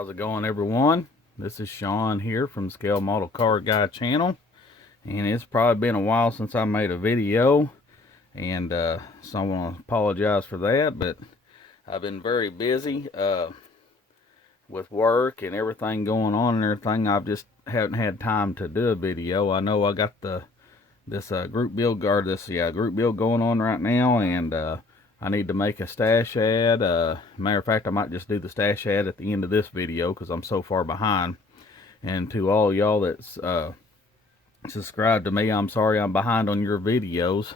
How's it going, everyone? This is Sean here from Scale Model Car Guy channel, and it's probably been a while since I made a video, and so I want to apologize for that, but I've been very busy with work and everything going on and everything. I've just haven't had time to do a video. I know I got this group build going on right now, and I need to make a stash ad. Matter of fact, I might just do the stash ad at the end of this video because I'm so far behind. And to all y'all that's subscribed to me, I'm sorry I'm behind on your videos,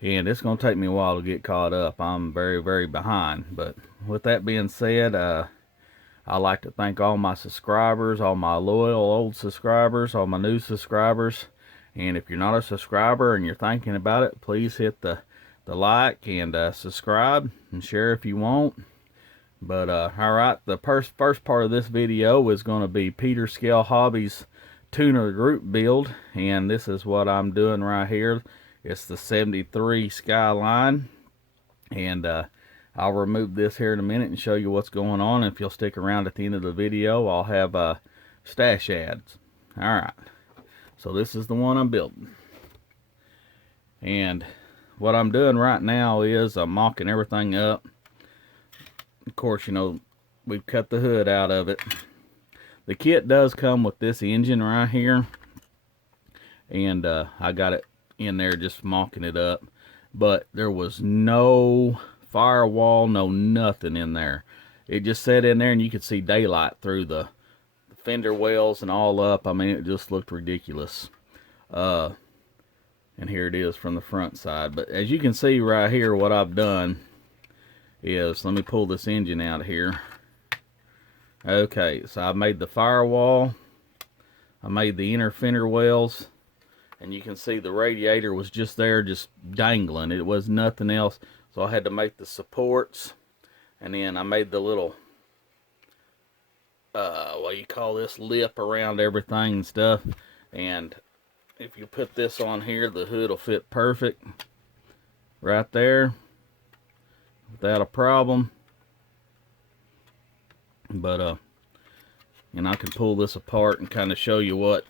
and it's going to take me a while to get caught up. I'm very, very behind. But with that being said, I'd like to thank all my subscribers, all my loyal old subscribers, all my new subscribers. And if you're not a subscriber and you're thinking about it, please hit the like and subscribe and share if you want. But alright, the first part of this video is going to be Peter Scale Hobbies tuner group build, and this is what I'm doing right here. It's the 73 Skyline, and I'll remove this here in a minute and show you what's going on. If you'll stick around at the end of the video, I'll have stash ads. Alright, so this is the one I'm building, and what I'm doing right now is I'm mocking everything up. Of course, you know, we've cut the hood out of it. The kit does come with this engine right here, and I got it in there just mocking it up. But there was no firewall, no nothing in there. It just sat in there, and you could see daylight through the fender wells and all up. I mean, it just looked ridiculous. And here it is from the front side. But as you can see right here, what I've done is, let me pull this engine out of here. Okay, so I made the firewall, I made the inner fender wells, and you can see the radiator was just there, just dangling. It was nothing else. So I had to make the supports, and then I made the little what do you call this, lip around everything and stuff. And if you put this on here, the hood will fit perfect right there without a problem. But and I can pull this apart and kind of show you what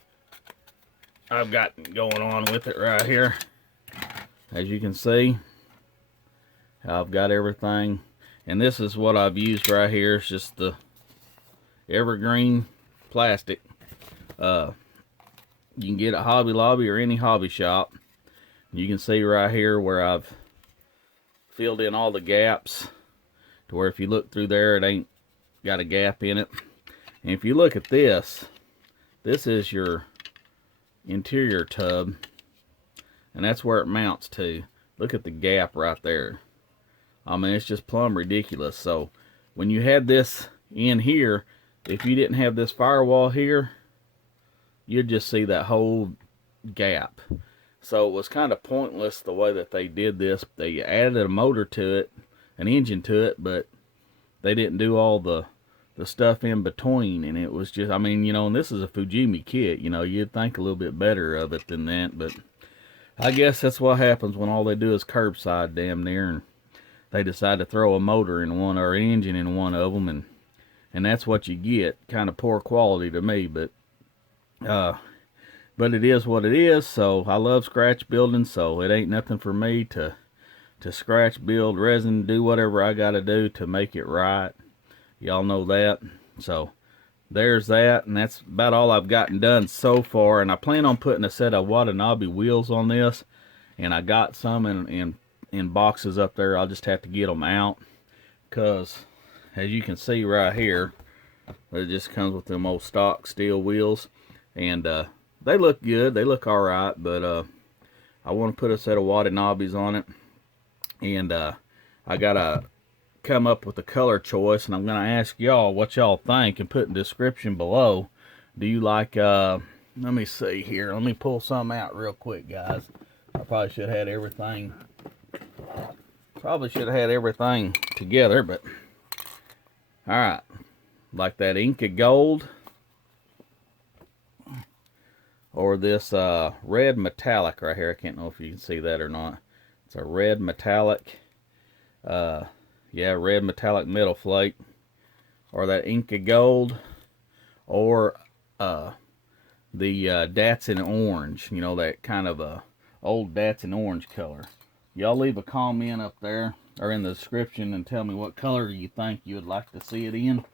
I've got going on with it right here. As you can see, I've got everything, and this is what I've used right here. It's just the evergreen plastic. You can get at Hobby Lobby or any hobby shop. You can see right here where I've filled in all the gaps to where if you look through there, it ain't got a gap in it. And if you look at this, this is your interior tub, and that's where it mounts to. Look at the gap right there. I mean, it's just plumb ridiculous. So when you had this in here, if you didn't have this firewall here, you'd just see that whole gap. So it was kind of pointless the way that they did this. They added a motor to it, an engine to it, but they didn't do all the stuff in between. And it was just, I mean, you know, and this is a Fujimi kit, you know, you'd think a little bit better of it than that. But I guess that's what happens when all they do is curbside damn near, and they decide to throw a motor in one, or an engine in one of them, and that's what you get. Kind of poor quality to me, but it is what it is. So I love scratch building, so it ain't nothing for me to scratch build, resin, do whatever I gotta do to make it right. Y'all know that. So there's that, and that's about all I've gotten done so far. And I plan on putting a set of Watanabe wheels on this, and I got some in boxes up there. I'll just have to get them out, because as you can see right here, it just comes with them old stock steel wheels, and they look good, they look alright, but I want to put a set of Watanabes on it, and I gotta come up with a color choice, and I'm gonna ask y'all what y'all think and put in the description below. Do you like let me see here, let me pull some out real quick, guys. I probably should have had everything together, but alright, like that Inca Gold, or this red metallic right here. I can't know if you can see that or not. It's a red metallic, yeah, red metallic metal flake. or that Inca Gold, or the Datsun Orange, you know, that kind of a old Datsun Orange color. Y'all leave a comment up there or in the description and tell me what color you think you would like to see it in.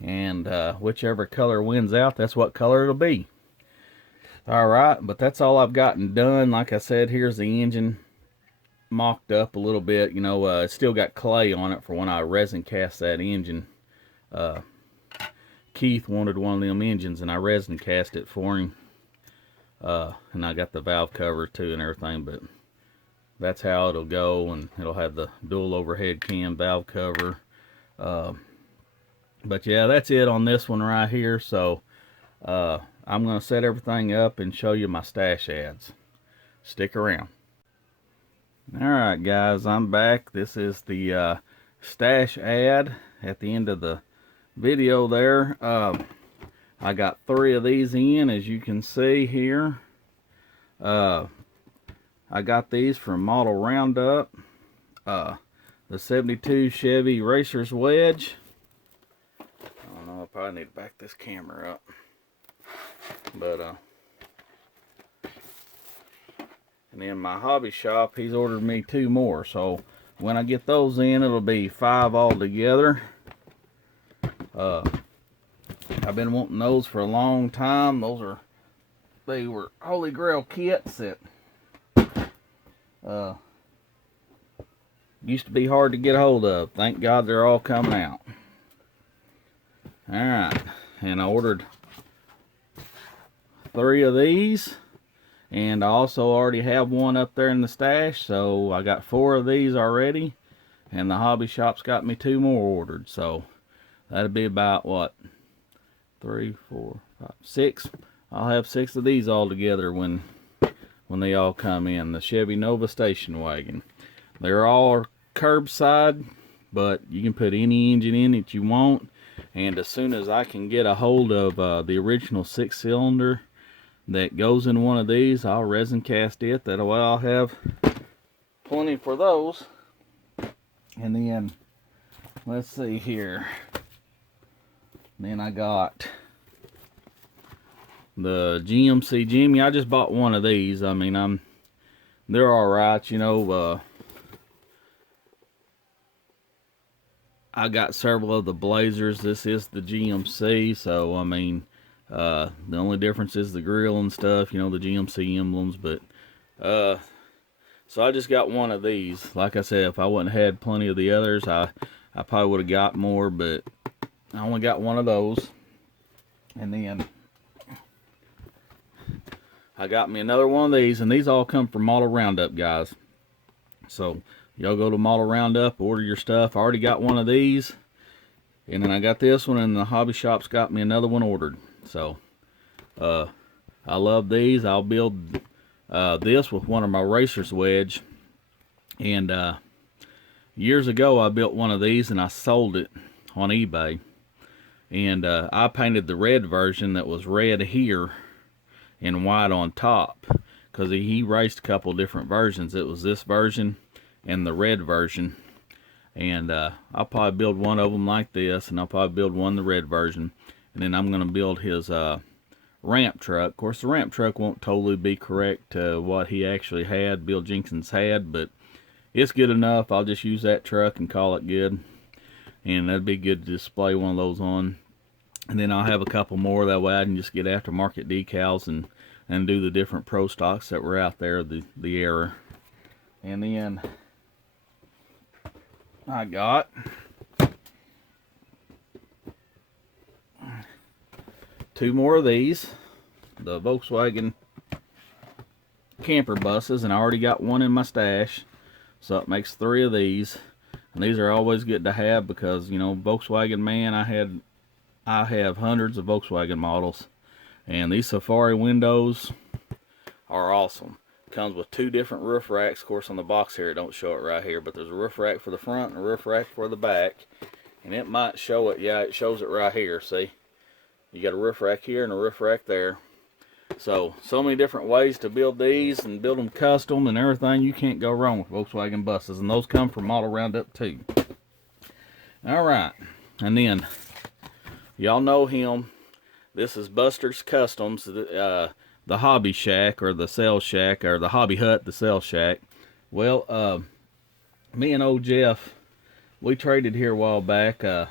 And whichever color wins out, that's what color it'll be. Alright, but that's all I've gotten done. Like I said, here's the engine mocked up a little bit. You know, it's still got clay on it for when I resin cast that engine. Keith wanted one of them engines, and I resin cast it for him. And I got the valve cover too and everything, but that's how it'll go, and it'll have the dual overhead cam valve cover. But yeah, that's it on this one right here. So I'm going to set everything up and show you my stash ads. Stick around. Alright guys, I'm back. This is the stash ad at the end of the video there. I got 3 of these in, as you can see here. I got these from Model Roundup. The 72 Chevy Racer's Wedge. I don't know, I probably need to back this camera up. But and then my hobby shop, he's ordered me 2 more. So when I get those in, it'll be 5 altogether. I've been wanting those for a long time. They were Holy Grail kits that used to be hard to get a hold of. Thank God they're all coming out. Alright, and I ordered 3 of these, and I also already have one up there in the stash, so I got 4 of these already, and the hobby shop's got me 2 more ordered. So that'll be about what, 3, 4, 5, 6. I'll have 6 of these all together when they all come in. The Chevy Nova station wagon. They're all curbside, but you can put any engine in that you want. And as soon as I can get a hold of the original 6-cylinder that goes in one of these, I'll resin cast it. That way I'll have plenty for those. And then let's see here. Then I got the GMC Jimmy. I just bought one of these. I mean, they're alright, you know. I got several of the Blazers. This is the GMC, so I mean, the only difference is the grill and stuff, you know, the GMC emblems. But so I just got one of these. Like I said, if I wouldn't have had plenty of the others, I probably would have got more, but I only got one of those. And then I got me another one of these, and these all come from Model Roundup, guys. So y'all go to Model Roundup, order your stuff. I already got one of these, and then I got this one, and the hobby shop's got me another one ordered. So I love these. I'll build this with one of my Racer's Wedge. And years ago I built one of these and I sold it on eBay. And I painted the red version that was red here and white on top, because he raced a couple different versions. It was this version and the red version. And I'll probably build one of them like this, and I'll probably build one the red version. And then I'm going to build his ramp truck. Of course, the ramp truck won't totally be correct to what he actually had, Bill Jenkins had, but it's good enough. I'll just use that truck and call it good. And that'd be good to display one of those on. And then I'll have a couple more, that way I can just get aftermarket decals and do the different pro stocks that were out there, the era. And then I got two more of these, the Volkswagen camper buses, and I already got one in my stash, so it makes 3 of these. And these are always good to have because, you know, Volkswagen man, I have hundreds of Volkswagen models, and these Safari windows are awesome. Comes with 2 different roof racks. Of course, on the box here, it don't show it right here, but there's a roof rack for the front and a roof rack for the back. And it might show it. Yeah, it shows it right here. See? You got a roof rack here and a roof rack there. So many different ways to build these and build them custom and everything. You can't go wrong with Volkswagen buses. And those come from Model Roundup too. Alright. And then Y'all know him. This is Buster's Customs, the Hobby Shack, or the Sales Shack, or the Hobby Hut, the Sales Shack. Well, me and old Jeff, we traded here a while back, and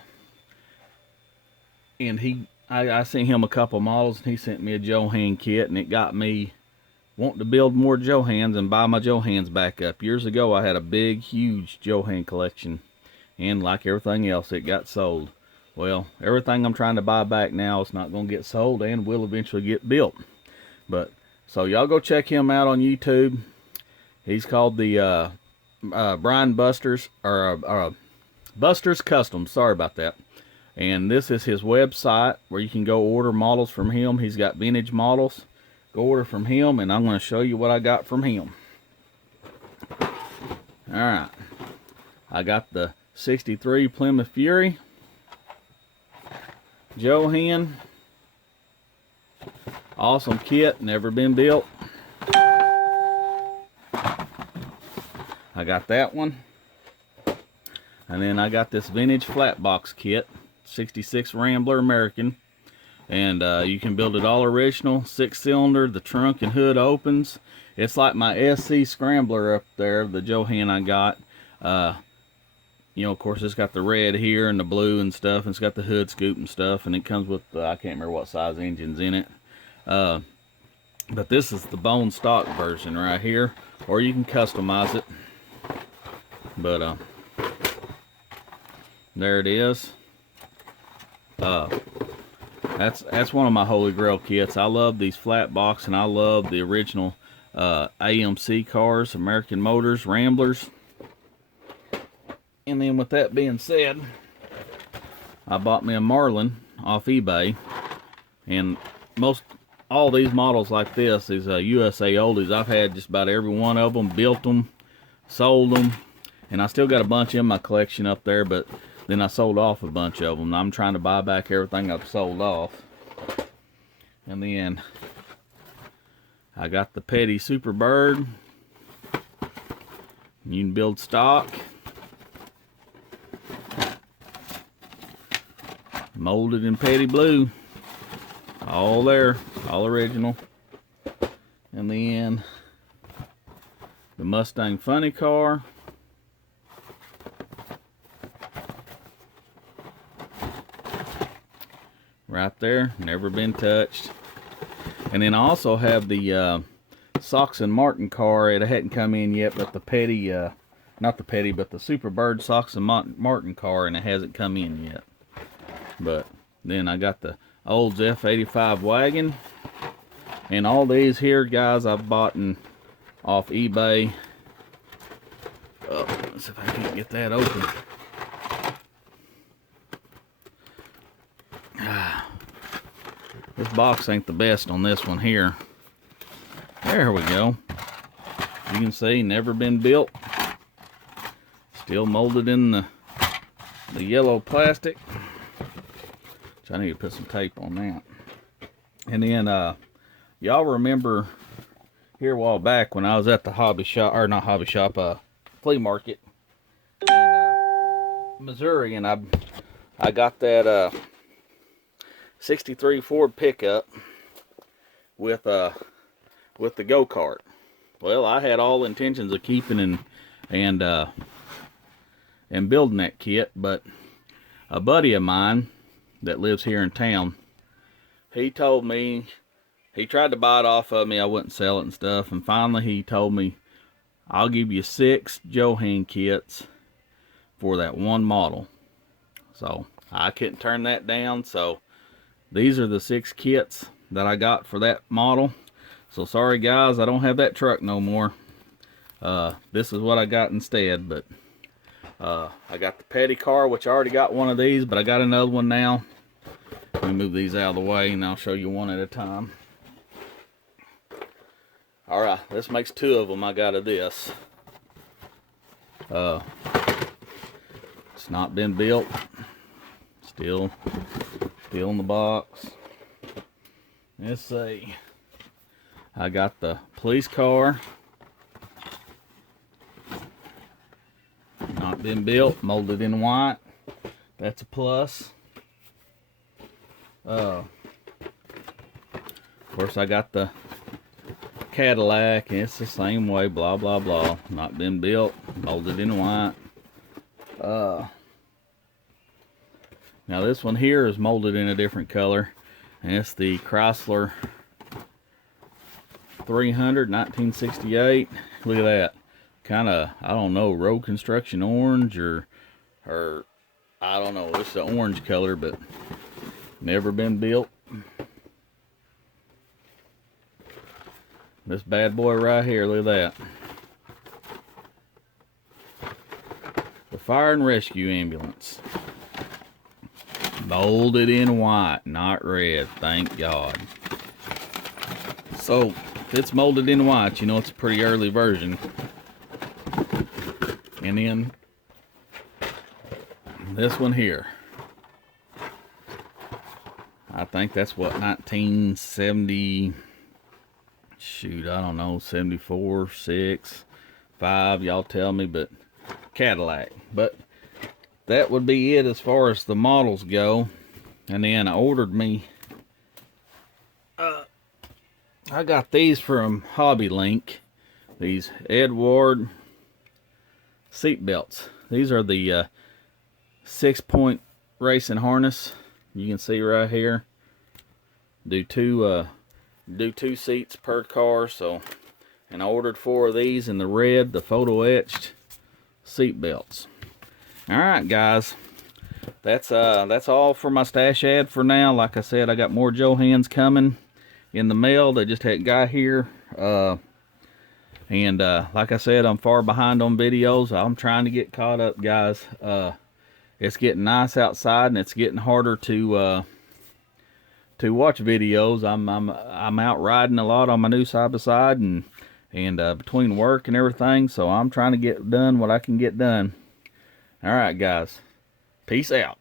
I sent him a couple models, and he sent me a Johan kit, and it got me wanting to build more Johans and buy my Johans back up. Years ago, I had a big, huge Johan collection, and like everything else, it got sold. Well, everything I'm trying to buy back now is not going to get sold and will eventually get built. But, so y'all go check him out on YouTube. He's called the Brian Buster's, or Buster's Customs. Sorry about that. And this is his website where you can go order models from him. He's got vintage models. Go order from him, and I'm going to show you what I got from him. Alright. I got the 63 Plymouth Fury Johan. Awesome kit, never been built. I got that one. And then I got this vintage flat box kit, 66 Rambler American. And you can build it all original, 6-cylinder, the trunk and hood opens. It's like my SC Scrambler up there, the Johan I got. You know, of course, it's got the red here and the blue and stuff, and it's got the hood scoop and stuff, and it comes with, I can't remember what size engine's in it. But this is the bone stock version right here, or you can customize it. But, there it is. That's one of my holy grail kits. I love these flat box, and I love the original AMC cars, American Motors, Ramblers. And then with that being said, I bought me a Marlin off eBay, and all these models like this, these USA oldies, I've had just about every one of them, built them, sold them, and I still got a bunch in my collection up there, but then I sold off a bunch of them. I'm trying to buy back everything I've sold off. And then I got the Petty Superbird. You can build stock. Molded in Petty Blue. All there, all original. And then the Mustang Funny Car. Right there, never been touched. And then I also have the Soxon Martin car. It hadn't come in yet, but the Petty, not the Petty, but the Superbird Soxon Martin car, and it hasn't come in yet. But then I got the Olds F85 wagon. And all these here, guys, I've bought off eBay. Oh, let's see if I can't get that open. This box ain't the best on this one here. There we go. You can see, never been built. Still molded in the yellow plastic. Which I need to put some tape on that. And then, y'all remember here a while back when I was at the hobby shop, or not hobby shop, flea market in Missouri, and I got that 63 Ford pickup with the go-kart. Well, I had all intentions of keeping and building that kit, but a buddy of mine that lives here in town, he told me, he tried to buy it off of me, I wouldn't sell it and stuff, and finally he told me, I'll give you 6 Johan kits for that one model. So I couldn't turn that down, so these are the 6 kits that I got for that model. So sorry guys, I don't have that truck no more. This is what I got instead. But I got the Petty car, which I already got one of these, but I got another one now. Let me move these out of the way and I'll show you one at a time. Alright, this makes 2 of them I got of this. It's not been built. Still in the box. Let's see. I got the police car. Not been built, molded in white. That's a plus. Of course, I got the Cadillac, and it's the same way, blah, blah, blah. Not been built, molded in white. Now this one here is molded in a different color, and it's the Chrysler 300 1968. Look at that. Kind of, I don't know, road construction orange or I don't know. It's the orange color, but never been built. This bad boy right here, look at that. The fire and rescue ambulance. Molded in white, not red, thank God. So, if it's molded in white, you know it's a pretty early version. And then, this one here. I think that's what, 1970, shoot, I don't know, 74, 6, 5, y'all tell me, but Cadillac. But that would be it as far as the models go. And then I ordered me, I got these from Hobby Link, these Edward seat belts. These are the 6-point racing harness. You can see right here. Do two seats per car. So, and I ordered 4 of these in the red, the photo etched seat belts. All right, guys. That's all for my stash ad for now. Like I said, I got more Johans coming in the mail. They just hadn't got here. And like I said, I'm far behind on videos. I'm trying to get caught up, guys. It's getting nice outside, and it's getting harder to watch videos. I'm out riding a lot on my new side-by-side, and between work and everything, so I'm trying to get done what I can get done. All right, guys. Peace out.